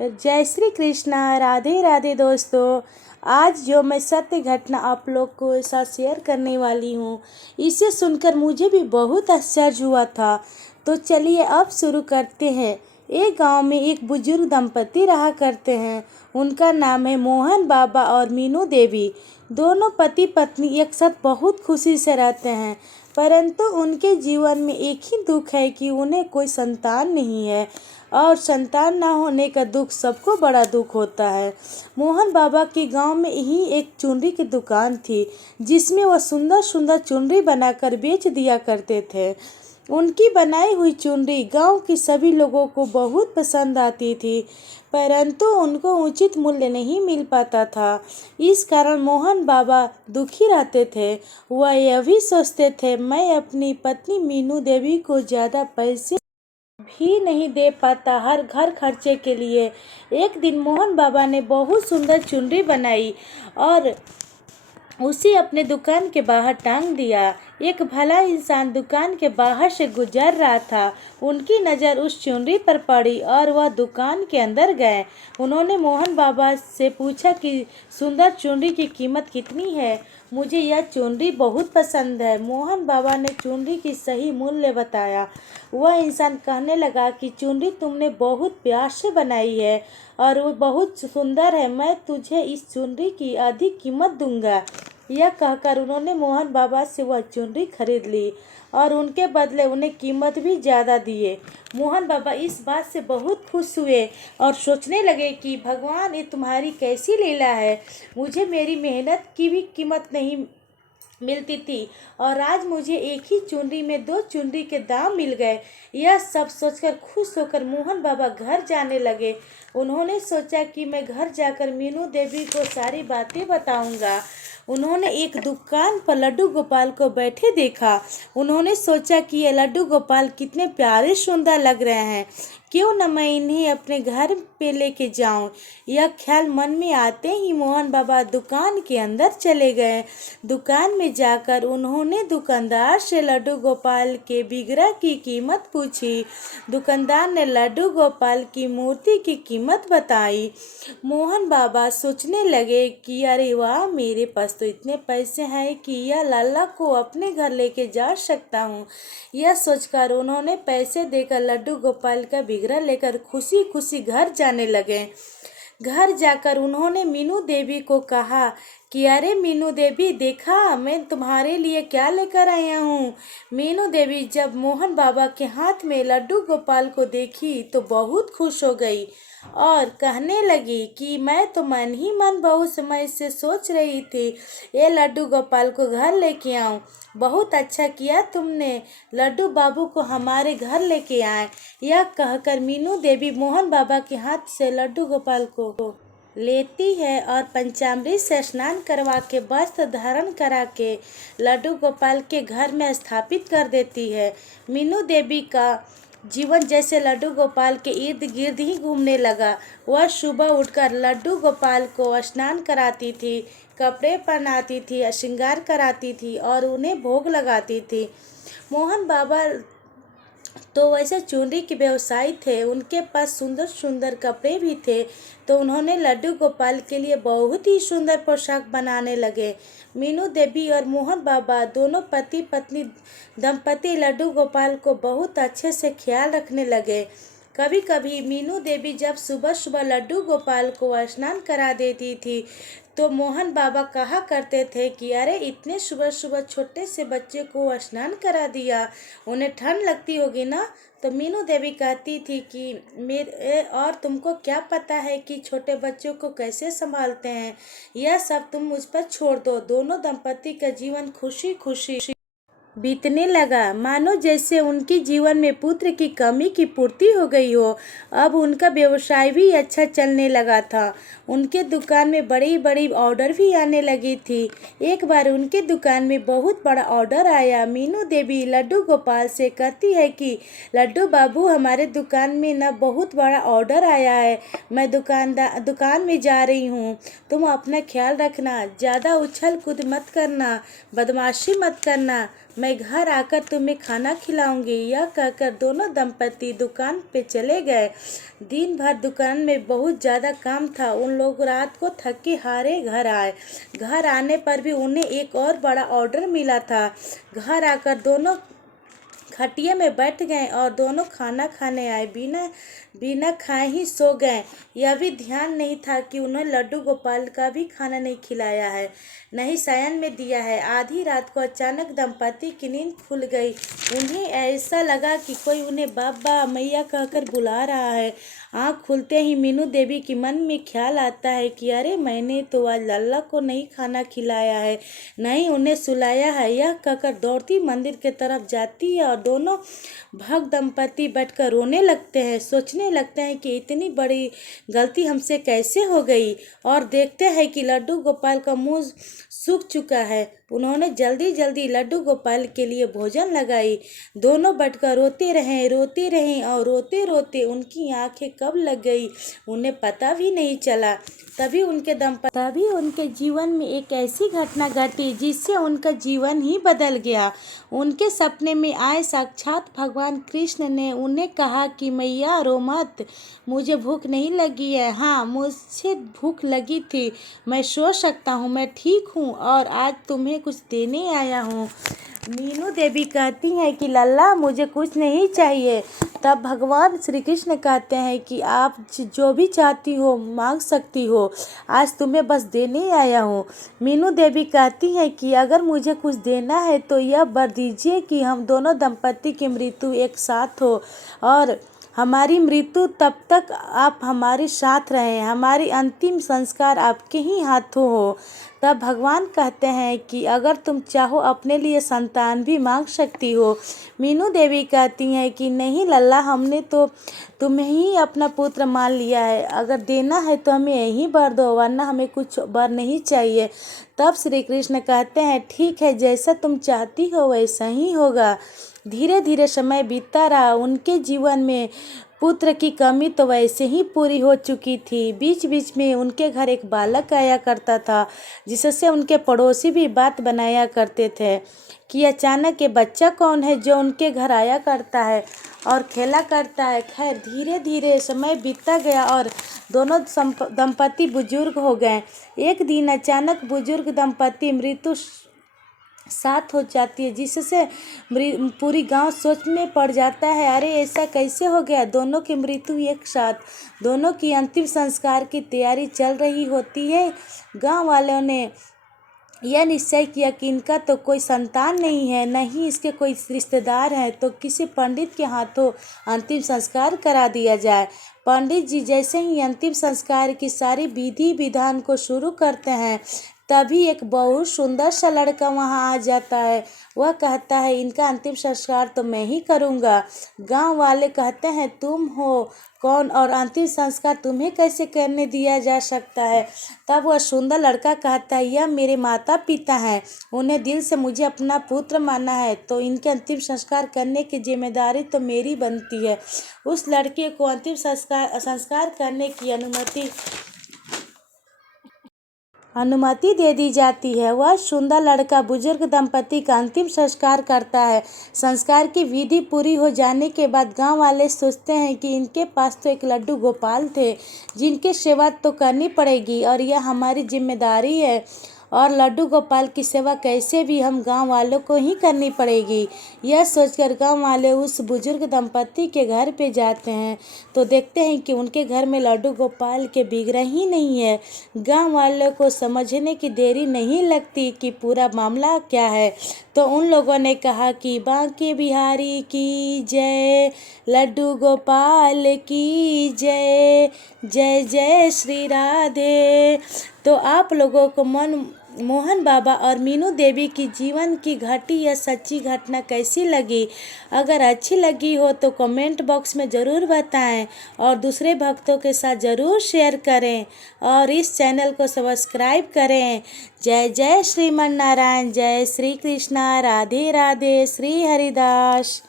जय श्री कृष्णा। राधे राधे दोस्तों। आज जो मैं सत्य घटना आप लोग को साथ शेयर करने वाली हूँ, इसे सुनकर मुझे भी बहुत आश्चर्य हुआ था। तो चलिए अब शुरू करते हैं। एक गांव में एक बुजुर्ग दंपति रहा करते हैं। उनका नाम है मोहन बाबा और मीनू देवी। दोनों पति पत्नी एक साथ बहुत खुशी से रहते हैं, परंतु उनके जीवन में एक ही दुख है कि उन्हें कोई संतान नहीं है, और संतान ना होने का दुख सबको बड़ा दुख होता है। मोहन बाबा के गांव में ही एक चुनरी की दुकान थी, जिसमें वह सुंदर सुंदर चुनरी बनाकर बेच दिया करते थे। उनकी बनाई हुई चुनरी गांव के सभी लोगों को बहुत पसंद आती थी, परंतु उनको उचित मूल्य नहीं मिल पाता था। इस कारण मोहन बाबा दुखी रहते थे। वह यह भी सोचते थे, मैं अपनी पत्नी मीनू देवी को ज़्यादा पैसे भी नहीं दे पाता हर घर खर्चे के लिए। एक दिन मोहन बाबा ने बहुत सुंदर चुनरी बनाई और उसे अपने दुकान के बाहर टांग दिया। एक भला इंसान दुकान के बाहर से गुजर रहा था। उनकी नज़र उस चुनरी पर पड़ी और वह दुकान के अंदर गए। उन्होंने मोहन बाबा से पूछा कि सुंदर चुनरी की कीमत कितनी है? मुझे यह चुनरी बहुत पसंद है। मोहन बाबा ने चुनरी की सही मूल्य बताया। वह इंसान कहने लगा कि चुनरी तुमने बहुत प्यार से बनाई है और वो बहुत सुंदर है। मैं तुझे इस चुनरी की अधिक कीमत दूंगा। यह कहकर उन्होंने मोहन बाबा से वह चुनरी खरीद ली और उनके बदले उन्हें कीमत भी ज़्यादा दिए। मोहन बाबा इस बात से बहुत खुश हुए और सोचने लगे कि भगवान, ये तुम्हारी कैसी लीला है। मुझे मेरी मेहनत की भी कीमत नहीं मिलती थी और आज मुझे एक ही चुनरी में दो चुनरी के दाम मिल गए। यह सब सोचकर खुश होकर मोहन बाबा घर जाने लगे। उन्होंने सोचा कि मैं घर जाकर मीनू देवी को सारी बातें बताऊंगा। उन्होंने एक दुकान पर लड्डू गोपाल को बैठे देखा। उन्होंने सोचा कि ये लड्डू गोपाल कितने प्यारे सुंदर लग रहे हैं, क्यों न मैं इन्हें अपने घर पे लेके जाऊं। यह ख्याल मन में आते ही मोहन बाबा दुकान के अंदर चले गए। दुकान में जाकर उन्होंने दुकानदार से लड्डू गोपाल के विग्रह की कीमत पूछी। दुकानदार ने लड्डू गोपाल की मूर्ति की कीमत बताई। मोहन बाबा सोचने लगे कि अरे वाह, मेरे पास तो इतने पैसे हैं कि यह लल्ला को अपने घर लेके जा सकता हूँ। यह सोचकर उन्होंने पैसे देकर लड्डू गोपाल का विग्रह लेकर खुशी खुशी घर जाने लगे। घर जाकर उन्होंने मीनू देवी को कहा कि अरे मीनू देवी, देखा मैं तुम्हारे लिए क्या लेकर आया हूँ। मीनू देवी जब मोहन बाबा के हाथ में लड्डू गोपाल को देखी तो बहुत खुश हो गई और कहने लगी कि मैं तो मन ही मन बहुत समय से सोच रही थी ये लड्डू गोपाल को घर लेके आऊं। बहुत अच्छा किया तुमने, लड्डू बाबू को हमारे घर लेके आए। यह कहकर मीनू देवी मोहन बाबा के हाथ से लड्डू गोपाल को लेती है और पंचामृत से स्नान करवा के वस्त्र धारण करा के लड्डू गोपाल के घर में स्थापित कर देती है। मीनू देवी का जीवन जैसे लड्डू गोपाल के इर्द गिर्द ही घूमने लगा। वह सुबह उठकर लड्डू गोपाल को स्नान कराती थी, कपड़े पहनाती थी, श्रृंगार कराती थी और उन्हें भोग लगाती थी। मोहन बाबा तो वैसे चुनरी के व्यवसायी थे, उनके पास सुंदर सुंदर कपड़े भी थे, तो उन्होंने लड्डू गोपाल के लिए बहुत ही सुंदर पोशाक बनाने लगे। मीनू देवी और मोहन बाबा दोनों पति पत्नी दंपति लड्डू गोपाल को बहुत अच्छे से ख्याल रखने लगे। कभी कभी मीनू देवी जब सुबह सुबह लड्डू गोपाल को स्नान करा देती थी तो मोहन बाबा कहा करते थे कि अरे इतने सुबह सुबह छोटे से बच्चे को स्नान करा दिया, उन्हें ठंड लगती होगी ना। तो मीनू देवी कहती थी कि मेरे और तुमको क्या पता है कि छोटे बच्चों को कैसे संभालते हैं, यह सब तुम मुझ पर छोड़ दो। दोनों दंपति का जीवन खुशी खुशी बीतने लगा, मानो जैसे उनके जीवन में पुत्र की कमी की पूर्ति हो गई हो। अब उनका व्यवसाय भी अच्छा चलने लगा था। उनके दुकान में बड़ी बड़ी ऑर्डर भी आने लगी थी। एक बार उनके दुकान में बहुत बड़ा ऑर्डर आया। मीनू देवी लड्डू गोपाल से कहती है कि लड्डू बाबू, हमारे दुकान में न बहुत बड़ा ऑर्डर आया है, मैं दुकान में जा रही हूँ, तुम अपना ख्याल रखना, ज़्यादा उछल कूद मत करना, बदमाशी मत करना, मैं घर आकर तुम्हें खाना खिलाऊंगी। यह कहकर दोनों दंपति दुकान पे चले गए। दिन भर दुकान में बहुत ज़्यादा काम था। उन लोग रात को थके हारे घर आए। घर आने पर भी उन्हें एक और बड़ा ऑर्डर मिला था। घर आकर दोनों खटिया में बैठ गए और दोनों खाना खाने आए। बिना बिना खाए ही सो गए। यह भी ध्यान नहीं था कि उन्हें लड्डू गोपाल का भी खाना नहीं खिलाया है, नहीं शयन में दिया है। आधी रात को अचानक दंपति की नींद खुल गई। उन्हें ऐसा लगा कि कोई उन्हें बाबा मैया कहकर बुला रहा है। आँख खुलते ही मीनू देवी के मन में ख्याल आता है कि अरे मैंने तो आज लल्ला को नहीं खाना खिलाया है, नहीं उन्हें सुलाया है। यह कहकर दौड़ती मंदिर के तरफ जाती है और दोनों भक्त दंपति बैठकर रोने लगते हैं। सोचने लगते हैं कि इतनी बड़ी गलती हमसे कैसे हो गई, और देखते हैं कि लड्डू गोपाल का मुंह सूख चुका है। उन्होंने जल्दी जल्दी लड्डू गोपाल के लिए भोजन लगाई। दोनों बैठकर रोते रहें और रोते रोते उनकी आंखें कब लग गई उन्हें पता भी नहीं चला। तभी उनके जीवन में एक ऐसी घटना घटी जिससे उनका जीवन ही बदल गया। उनके सपने में आए साक्षात भगवान कृष्ण ने उन्हें कहा कि मैया रो मत, मुझे भूख नहीं लगी है। हाँ, मुझे भूख लगी थी, मैं सो सकता हूँ, मैं ठीक हूँ और आज तुम्हें कुछ देने आया हूँ। मीनू देवी कहती हैं कि लल्ला मुझे कुछ नहीं चाहिए। तब भगवान श्री कृष्ण कहते हैं कि आप जो भी चाहती हो मांग सकती हो, आज तुम्हें बस देने आया हूँ। मीनू देवी कहती हैं कि अगर मुझे कुछ देना है तो यह वर दीजिए कि हम दोनों दंपति की मृत्यु एक साथ हो और हमारी मृत्यु तब तक आप हमारे साथ रहें, हमारी अंतिम संस्कार आपके ही हाथों हो। तब भगवान कहते हैं कि अगर तुम चाहो अपने लिए संतान भी मांग सकती हो। मीनू देवी कहती हैं कि नहीं लल्ला, हमने तो तुम्हें ही अपना पुत्र मान लिया है, अगर देना है तो हमें यही वर दो, वरना हमें कुछ वर नहीं चाहिए। तब श्री कृष्ण कहते हैं ठीक है, जैसा तुम चाहती हो वैसा ही होगा। धीरे धीरे समय बीतता रहा। उनके जीवन में पुत्र की कमी तो वैसे ही पूरी हो चुकी थी। बीच बीच में उनके घर एक बालक आया करता था, जिससे उनके पड़ोसी भी बात बनाया करते थे कि अचानक ये बच्चा कौन है जो उनके घर आया करता है और खेला करता है। खैर धीरे धीरे समय बीतता गया और दोनों दंपति बुजुर्ग हो गए। एक दिन अचानक बुजुर्ग दंपति मृत्यु साथ हो जाती है, जिससे पूरी गांव सोच में पड़ जाता है, अरे ऐसा कैसे हो गया, दोनों की मृत्यु एक साथ। दोनों की अंतिम संस्कार की तैयारी चल रही होती है। गांव वालों ने यह निश्चय किया कि इनका तो कोई संतान नहीं है, न ही इसके कोई रिश्तेदार हैं, तो किसी पंडित के हाथों अंतिम संस्कार करा दिया जाए। पंडित जी जैसे ही अंतिम संस्कार की सारी विधि विधान को शुरू करते हैं, तभी एक बहुत सुंदर सा लड़का वहाँ आ जाता है। वह कहता है इनका अंतिम संस्कार तो मैं ही करूँगा। गांव वाले कहते हैं तुम हो कौन और अंतिम संस्कार तुम्हें कैसे करने दिया जा सकता है। तब वह सुंदर लड़का कहता है यह मेरे माता पिता हैं, उन्हें दिल से मुझे अपना पुत्र माना है, तो इनके अंतिम संस्कार करने की जिम्मेदारी तो मेरी बनती है। उस लड़के को अंतिम संस्कार करने की अनुमति दे दी जाती है। वह सुंदर लड़का बुजुर्ग दंपति का अंतिम संस्कार करता है। संस्कार की विधि पूरी हो जाने के बाद गांव वाले सोचते हैं कि इनके पास तो एक लड्डू गोपाल थे, जिनकी सेवा तो करनी पड़ेगी और यह हमारी जिम्मेदारी है, और लड्डू गोपाल की सेवा कैसे भी हम गांव वालों को ही करनी पड़ेगी। यह सोचकर गांव वाले उस बुजुर्ग दंपति के घर पे जाते हैं तो देखते हैं कि उनके घर में लड्डू गोपाल के बिगड़ा ही नहीं है। गांव वालों को समझने की देरी नहीं लगती कि पूरा मामला क्या है, तो उन लोगों ने कहा कि बांके बिहारी की जय, लड्डू गोपाल की जय, जय जय श्री राधे। तो आप लोगों को मोहन बाबा और मीनू देवी की जीवन की घटी या सच्ची घटना कैसी लगी? अगर अच्छी लगी हो तो कमेंट बॉक्स में ज़रूर बताएं और दूसरे भक्तों के साथ ज़रूर शेयर करें और इस चैनल को सब्सक्राइब करें। जय जय श्रीमन नारायण, जय श्री कृष्णा, राधे राधे, श्री हरिदास।